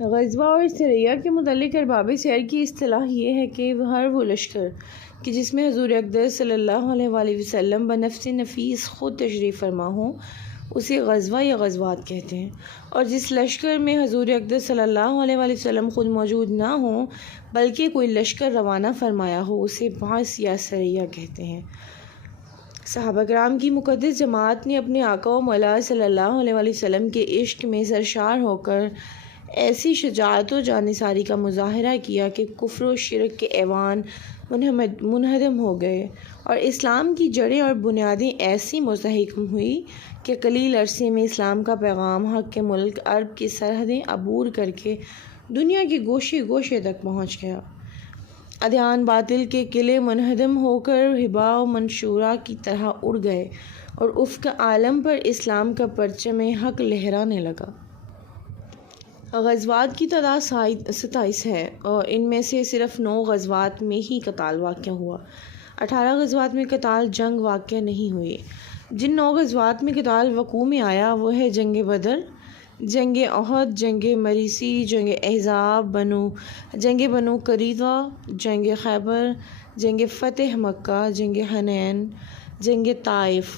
غزوہ اور سریہ کے متعلق ارباب سیر کی اصطلاح یہ ہے کہ ہر وہ لشکر کہ جس میں حضور اقدس صلی اللہ علیہ وآلہ وسلم بنفس نفیس خود تشریف فرما ہوں اسے غزوہ یا غزوات کہتے ہیں، اور جس لشکر میں حضور اقدس صلی اللہ علیہ وآلہ وسلم خود موجود نہ ہوں بلکہ کوئی لشکر روانہ فرمایا ہو اسے بعث یا سریہ کہتے ہیں۔ صحابہ کرام کی مقدس جماعت نے اپنے آقا و مولا صلی اللہ علیہ وآلہ وسلم کے عشق میں سرشار ہو کر ایسی شجاعت و جانثاری کا مظاہرہ کیا کہ کفر و شرک کے ایوان منہدم ہو گئے اور اسلام کی جڑیں اور بنیادیں ایسی مستحکم ہوئی کہ قلیل عرصے میں اسلام کا پیغام حق کے ملک عرب کی سرحدیں عبور کر کے دنیا کے گوشے گوشے تک پہنچ گیا۔ ادیان باطل کے قلعے منہدم ہو کر ہبا و منشورہ کی طرح اڑ گئے اور افق عالم پر اسلام کا پرچم حق لہرانے لگا۔ غزوات کی تعداد 27 ہے اور ان میں سے صرف 9 غزوات میں ہی قتال واقع ہوا۔ 18 غزوات میں قتال جنگ واقع نہیں ہوئی۔ جن 9 غزوات میں قتال وقوع میں آیا وہ ہے جنگ بدر، جنگ احد، جنگ مریسی، جنگ احزاب، جنگ بنو قریظہ، جنگ خیبر، جنگ فتح مکہ، جنگ حنین، جنگ طائف۔